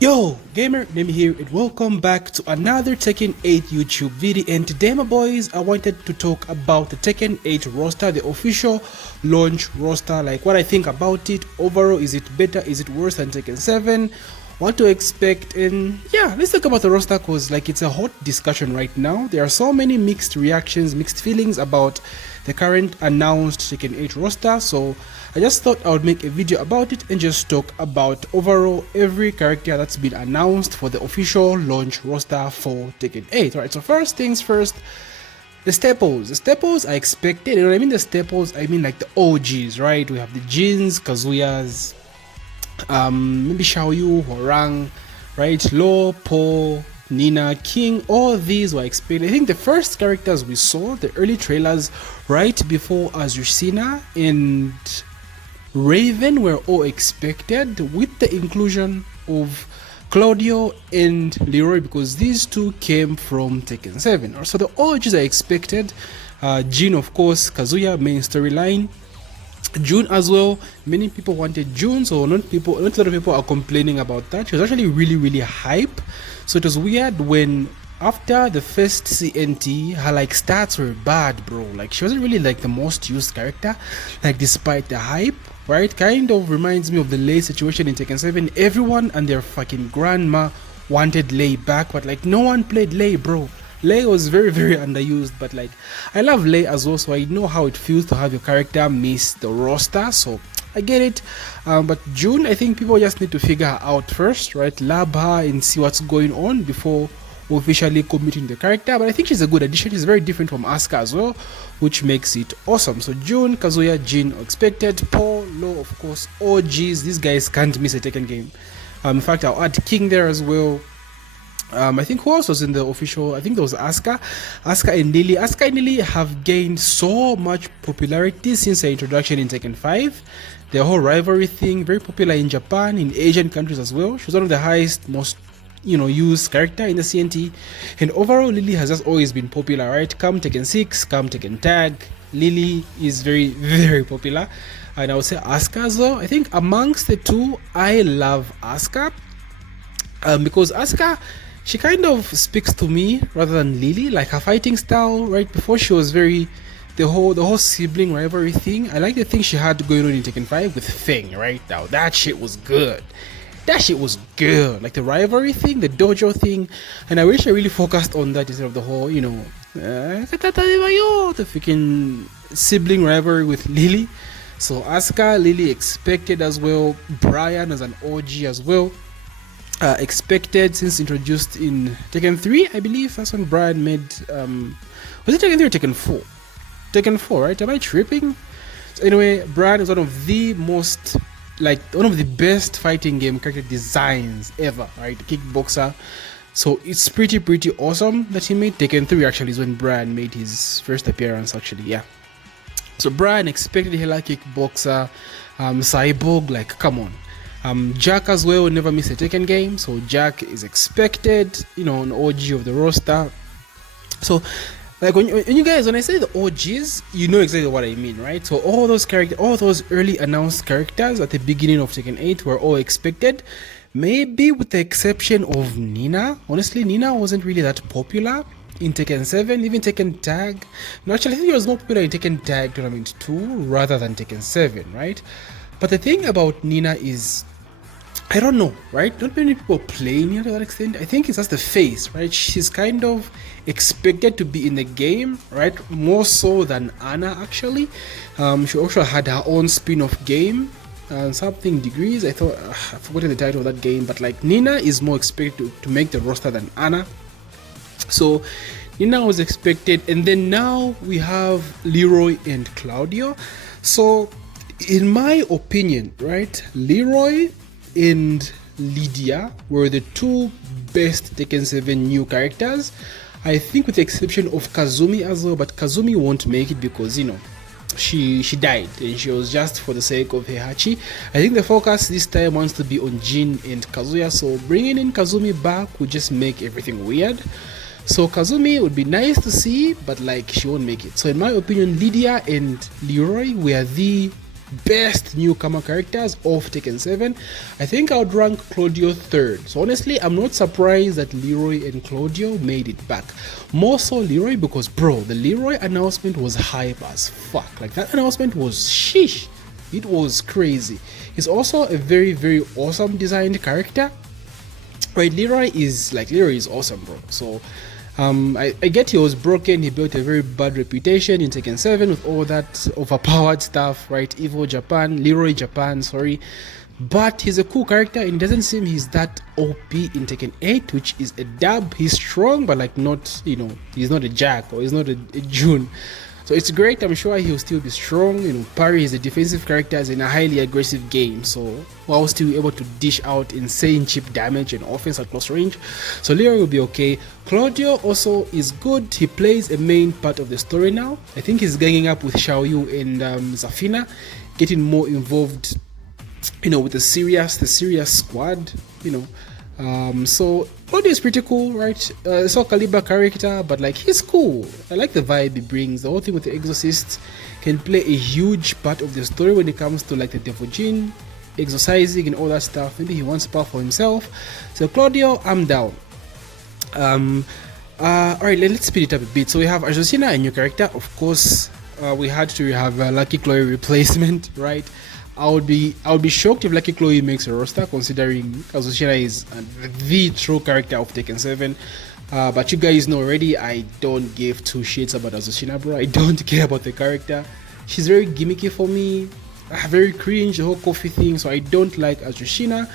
Yo, gamer, Nemi here, and welcome back to another Tekken 8 YouTube video. And today, my boys, I wanted to talk about the Tekken 8 roster, the official launch roster, like what I think about it. Overall, is it better, is it worse than Tekken 7? What to expect? And yeah, let's talk about the roster because like it's a hot discussion right now. There are so many mixed reactions, mixed feelings about the current announced Tekken 8 roster. So I just thought I would make a video about it and just talk about overall every character that's been announced for the official launch roster for Tekken 8. Alright, so first things first, the staples. The staples I expected. You know what I mean? The staples, I mean like the OGs, right? We have the Jins, Kazuyas, maybe Xiaoyu, Hwoarang, right? Lo, Po, Nina, King, all these were expected. I think the first characters we saw, the early trailers right before Azucena and Raven were all expected, with the inclusion of Claudio and Leroy, because these two came from Tekken 7. So the OGs are expected. Jin, of course, Kazuya, main storyline. Jun as well. Many people wanted Jun, so not a lot of people are complaining about that. She was actually really hype. So it was weird when after the first CNT, her like stats were bad, bro. Like she wasn't really like the most used character, like despite the hype, right? Kind of reminds me of the Lei situation in Tekken 7. Everyone and their fucking grandma wanted Lei back, but like no one played Lei, bro. Lei was very underused, but like I love Lei as well, so I know how it feels to have your character miss the roster, so I get it. But June, I think people just need to figure her out first, right? Lab her and see what's going on before officially committing the character. But I think she's a good addition. She's very different from Asuka as well, which makes it awesome. So June, Kazuya, Jin are expected. Paul, Lo, of course, OGs. These guys can't miss a Tekken game. In fact, I'll add King there as well. I think who else was in the official? I think there was Asuka and Lili. Asuka and Lili have gained so much popularity since their introduction in Tekken 5. Their whole rivalry thing, very popular in Japan, in Asian countries as well. She was one of the highest, most used character in the CNT. And overall, Lili has just always been popular, right? Come Tekken 6, come Tekken Tag, Lili is very popular. And I would say Asuka as well. I think amongst the two, I love Asuka because Asuka, she kind of speaks to me rather than Lili, like her fighting style. Right before, she was very the whole sibling rivalry thing. I like the thing she had going on in Tekken 5 with Feng, right? Now that shit was good. That shit was good. Like the rivalry thing, the dojo thing, and I wish I really focused on that instead of the whole, the freaking sibling rivalry with Lili. So Asuka, Lili expected as well. Bryan as an OG as well. Expected since introduced in Tekken 3, I believe. That's when Bryan made was it Tekken 3 or Tekken 4? Tekken 4, right? Am I tripping? So anyway, Bryan is one of the most, like, one of the best fighting game character designs ever, right? Kickboxer. So it's pretty awesome that he made. Tekken 3 actually is when Bryan made his first appearance, actually, yeah. So Bryan expected Hela Kickboxer, Cyborg, like, come on. Jack as well never miss a Tekken game, so Jack is expected, an OG of the roster. So like when I say the OGs, you know exactly what I mean, right? So all those early announced characters at the beginning of Tekken 8 were all expected, maybe with the exception of Nina. Honestly, Nina wasn't really that popular in Tekken 7, even Tekken Tag. No, actually, I think it was more popular in Tekken Tag Tournament 2 rather than Tekken 7, right? But the thing about Nina is, I don't know, right? Not many people play Nina to that extent. I think it's just the face, right? She's kind of expected to be in the game, right? More so than Anna, actually. She also had her own spin-off game, something Degrees. I forgot the title of that game, but like Nina is more expected to make the roster than Anna. So Nina was expected, and then now we have Leroy and Claudio. So in my opinion, right, Leroy and Lydia were the two best Tekken 7 new characters. I think with the exception of Kazumi as well, but Kazumi won't make it because, she died and she was just for the sake of Heihachi. I think the focus this time wants to be on Jin and Kazuya, so bringing in Kazumi back would just make everything weird. So Kazumi would be nice to see, but like she won't make it. So in my opinion, Lydia and Leroy were the best newcomer characters of Tekken 7. I think I would rank Claudio third. So honestly, I'm not surprised that Leroy and Claudio made it back. More so Leroy because, bro, the Leroy announcement was hype as fuck. Like, that announcement was sheesh. It was crazy. He's also a very, very awesome designed character. Right, Leroy is awesome, bro. So I get he was broken. He built a very bad reputation in Tekken 7 with all that overpowered stuff, right? Evo Japan, Leroy Japan, sorry. But he's a cool character and it doesn't seem he's that OP in Tekken 8, which is a dub. He's strong, but like not, you know, he's not a Jack or he's not a Jun. So it's great. I'm sure he'll still be strong. You know, Parry is a defensive character in a highly aggressive game, so while still able to dish out insane chip damage and offense at close range. So Leroy will be okay. Claudio also is good. He plays a main part of the story now. I think he's ganging up with Xiaoyu and Zafina, getting more involved, you know, with the serious squad, you know. So Claudio is pretty cool, right? Soul Calibur character, but like he's cool. I like the vibe he brings. The whole thing with the Exorcist can play a huge part of the story when it comes to like the Devil Jin, exorcising and all that stuff. Maybe he wants power for himself. So Claudio, I'm down. Alright, let's speed it up a bit. So we have Azucena, a new character. Of course, we had to have a Lucky Chloe replacement, right? I would be shocked if Lucky Chloe makes a roster, considering Azucena is the true character of Tekken 7. But you guys know already, I don't give two shits about Azucena, bro. I don't care about the character. She's very gimmicky for me, very cringe, the whole coffee thing. So I don't like Azucena.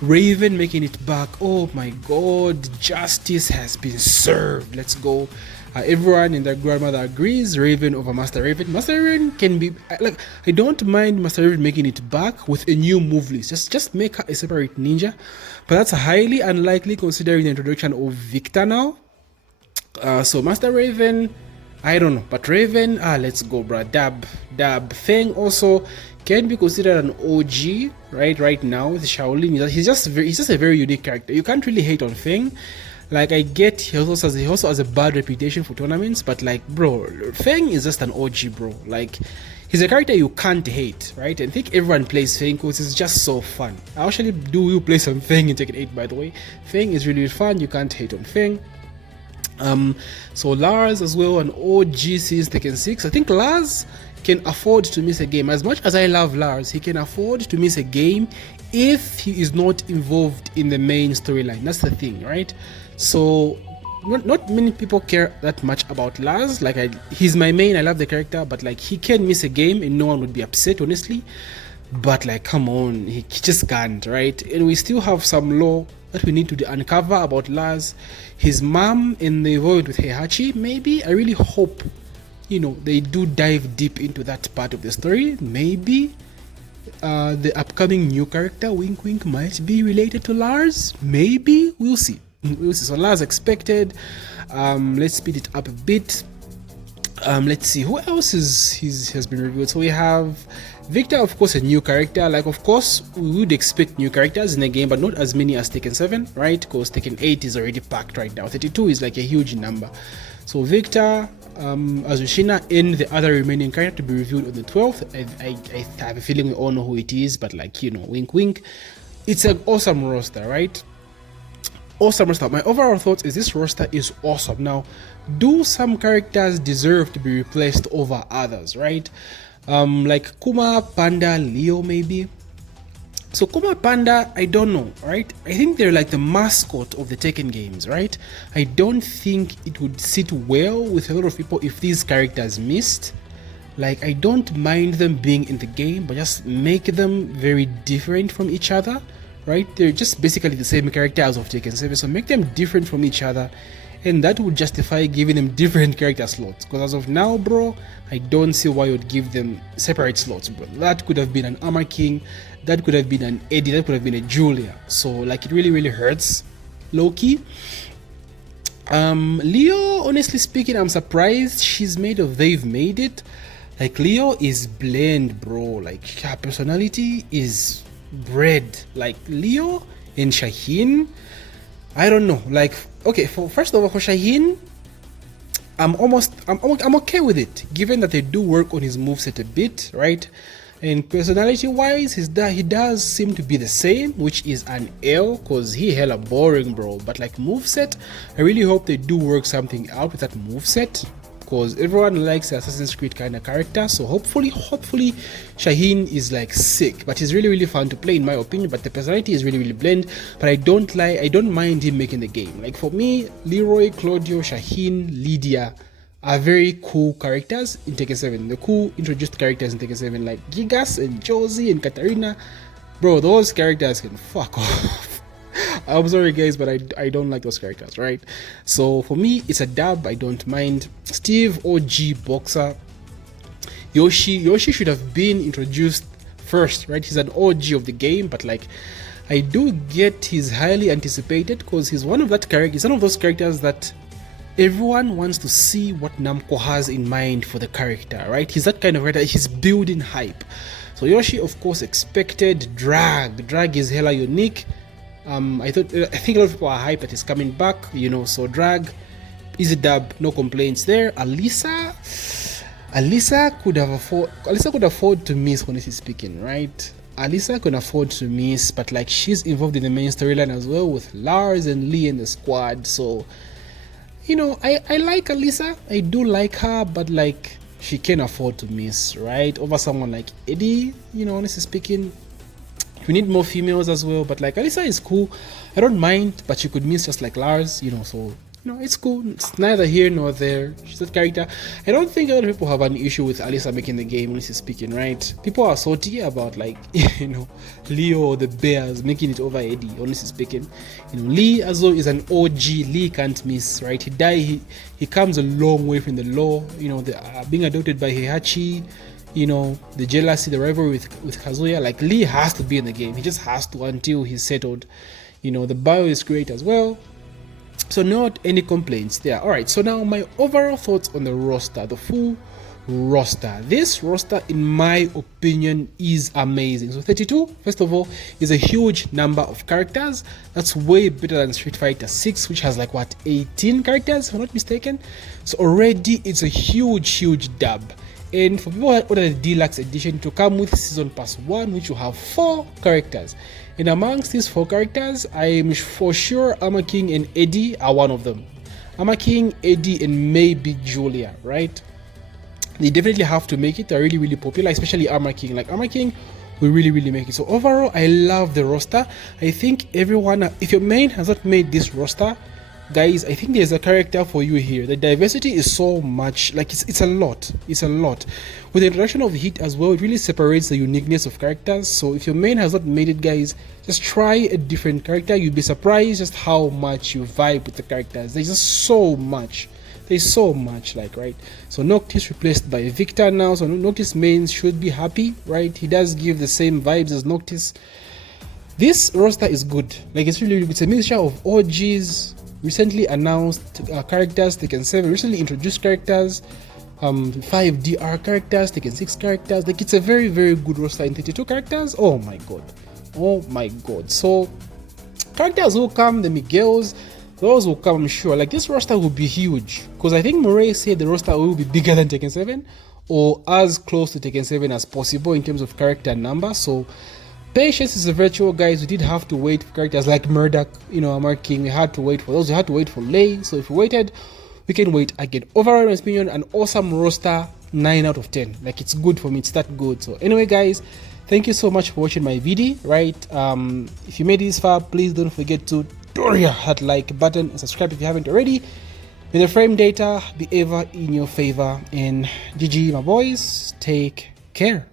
Raven making it back. Oh my god, justice has been served. Let's go. Everyone and their grandmother agrees. Raven over Master Raven. Master Raven can be like, I don't mind Master Raven making it back with a new move list. Just make her a separate ninja, but that's highly unlikely considering the introduction of Victor now. So Master Raven, I don't know, but Raven, let's go, bruh. Dab. Feng also can be considered an OG, right now with Shaolin. He's just a very unique character. You can't really hate on Feng. Like, I get he also has a bad reputation for tournaments, but like, bro, Feng is just an OG, bro. Like, he's a character you can't hate, right? And I think everyone plays Feng because it's just so fun. I actually do play some Feng in Tekken 8, by the way. Feng is really fun. You can't hate on Feng. So Lars as well, an OG since Tekken 6. I think Lars can afford to miss a game. As much as I love Lars, he can afford to miss a game if he is not involved in the main storyline. That's the thing, right? So not many people care that much about Lars. Like, he's my main. I love the character, but like, he can miss a game and no one would be upset, honestly. But like, come on, he just can't, right? And we still have some lore that we need to uncover about Lars, his mom, and the involvement with Heihachi. Maybe, I really hope, you know, they do dive deep into that part of the story. Maybe the upcoming new character, wink wink, might be related to Lars. Maybe, we'll see. So Lars expected. Let's speed it up a bit. Let's see who else has been revealed. So we have Victor, of course, a new character. Like, of course, we would expect new characters in the game, but not as many as Tekken 7, right? Because Tekken 8 is already packed right now. 32 is like a huge number. So Victor, Azucena, and the other remaining character to be revealed on the 12th. I have a feeling we all know who it is, but like, you know, wink wink. It's an awesome roster, right? Awesome roster. My overall thoughts is this roster is awesome. Now, do some characters deserve to be replaced over others, right? Like Kuma, Panda, Leo, maybe. So Kuma, Panda, I don't know, right? I think they're like the mascot of the Tekken games, right? I don't think it would sit well with a lot of people if these characters missed. Like, I don't mind them being in the game, but just make them very different from each other. Right, they're just basically the same character as of Tekken 7, so make them different from each other, and that would justify giving them different character slots. Because as of now, bro, I don't see why you would give them separate slots, bro. That could have been an Armor King, that could have been an Eddie, that could have been a Julia. So like, it really hurts, low-key. Leo, honestly speaking, I'm surprised they've made it. Like, Leo is bland, bro. Like, her personality is bread. Like, Leo and Shaheen, I don't know. Like, okay, first of all, for Shaheen, I'm okay with it, given that they do work on his moveset a bit, right? And personality wise, he does seem to be the same, which is an L, cause he hella boring, bro. But like moveset, I really hope they do work something out with that moveset, because everyone likes the Assassin's Creed kind of character. So hopefully Shaheen is like sick, but he's really fun to play in my opinion. But the personality is really bland. But I don't mind him making the game. Like for me, Leroy, Claudio, Shaheen, Lydia are very cool characters in Tekken 7. The cool introduced characters in Tekken 7, like Gigas and Josie and Katarina. Bro, those characters can fuck off. I'm sorry guys, but I don't like those characters, right? So for me, it's a dub. I don't mind. Steve, OG boxer. Yoshi should have been introduced first, right? He's an OG of the game, but like I do get he's highly anticipated because he's one of those characters that everyone wants to see what Namco has in mind for the character, right? He's that kind of character. He's building hype. So Yoshi, of course, expected. Drag is hella unique. I think a lot of people are hyped that he's coming back, you know. So Drag, easy dub, no complaints there. Alisa could afford to miss, honestly speaking, right? Alisa could afford to miss, but like she's involved in the main storyline as well with Lars and Lee and the squad. So you know, I like Alisa, I do like her, but like she can afford to miss, right? Over someone like Eddie, you know, honestly speaking. We need more females as well, but like Alisa is cool. I don't mind, but she could miss just like Lars, you know, so you know, it's cool. It's neither here nor there. She's that character. I don't think a lot of people have an issue with Alisa making the game, honestly speaking, right? People are salty about like, you know, Leo or the Bears making it over Eddie, honestly speaking. You know, Lee as well is an OG. Lee can't miss, right? He comes a long way from the law, you know, being adopted by Heihachi, you know, the jealousy, the rivalry with Kazuya. Like Lee has to be in the game. He just has to until he's settled. You know, the bio is great as well. So not any complaints there. Alright, so now my overall thoughts on the roster, the full roster. This roster, in my opinion, is amazing. So 32, first of all, is a huge number of characters. That's way better than Street Fighter 6, which has like what, 18 characters if I'm not mistaken. So already it's a huge dub. And for people who order the deluxe edition, to come with season pass 1, which will have 4 characters. And amongst these 4 characters, I am for sure Armor King and Eddie are one of them. Armor King, Eddie, and maybe Julia, right? They definitely have to make it. They're really popular, especially Armor King. Like Armor King will really make it. So overall, I love the roster. I think everyone, if your main has not made this roster, guys, I think there's a character for you here. The diversity is so much, like it's a lot. With the introduction of Heat as well, it really separates the uniqueness of characters. So if your main has not made it, guys, just try a different character. You'll be surprised just how much you vibe with the characters. There's just so much. There's so much, like, right? So Noctis replaced by Victor now. So Noctis mains should be happy, right? He does give the same vibes as Noctis. This roster is good. Like it's a mixture of OGs, recently announced characters, Tekken 7 recently introduced characters, 5 DR characters, Tekken 6 characters. Like it's a very good roster in 32 characters. Oh my god. So characters will come, the Miguels, those will come, I'm sure. Like this roster will be huge, because I think Murray said the roster will be bigger than Tekken 7 or as close to Tekken 7 as possible in terms of character number. So patience is a virtue, guys. We did have to wait for characters like Marduk, you know, Armor King. We had to wait for those. We had to wait for Lei. So if we waited, we can wait again. Overall, in my opinion, an awesome roster, 9 out of 10. Like it's good for me. It's that good. So anyway, guys, thank you so much for watching my video. Right? If you made this far, please don't forget to hit that like button and subscribe if you haven't already. May the frame data be ever in your favor. And GG, my boys. Take care.